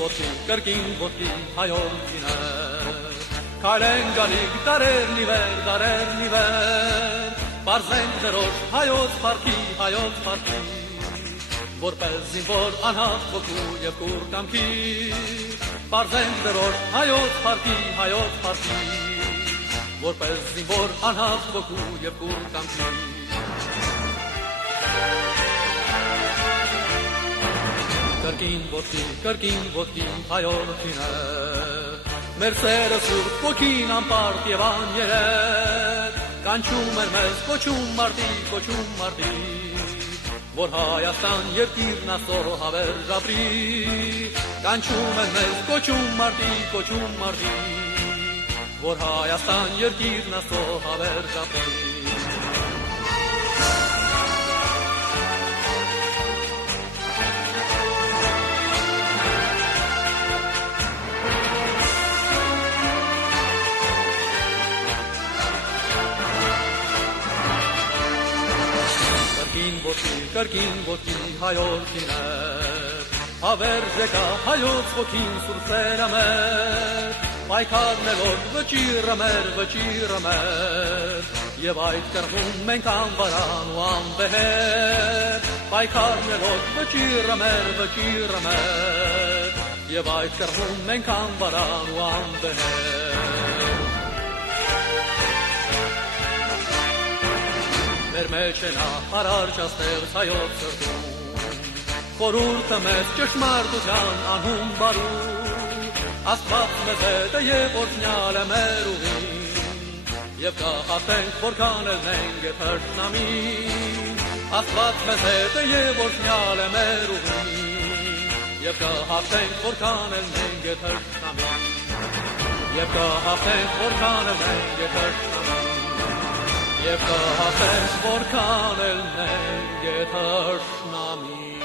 կրկին ոտքի հայորդիներ, քայլեն գալիք դարերն ի վեր, պարզենք դրոշ հայոց փառքի, որպես զինվոր անհատ ոգու և կուր կամքի, պարզենք դրոշ հայոց փառքի, որպես զինվոր անհատ ոգու և կուր կամքի։ Կրկին ոտքի հայորդիներ, մեր սերը սուրբ ոգին անպարտ և աներետ, կանչում էր մեզ կոչում մարտի, որ Հայաստան երկիրն ասո հավերժ ապրի, կանչում էր մեզ կոչում մարտի, որ Հայաստան երկիրն ասո հավերժ ապրի։ Կրկին ոտքի հայորդիներ, հավերժ եկա հայոց ոգին սուրսերը մեր, պայքարնելով վճիրը մեր, և այդ կրվում մենք անվարան ու անվեհեր, պայքարնելով վճիրը մեր, և այդ կրվում մենք անվարան ու անվեհեր։ Մեր մեջ է նա հարարջաստեղծ հայոց սրտում, խորհուրդը մեզ ճշմարտության անհուն բարում, Աստված մեզ հետ է և օրհնյալ է մեր ուղին, և կհաղթենք որքան էլ նենք է թշնամին, Աստված մեզ հետ է և օրհնյալ է մեր ուղին, և կհաղթենք որքան էլ նենք է թշնամին, և կհաղթենք որքան էլ նենք է թշնամին, և կհաղթենք որքան էլ նենք է թշնամին։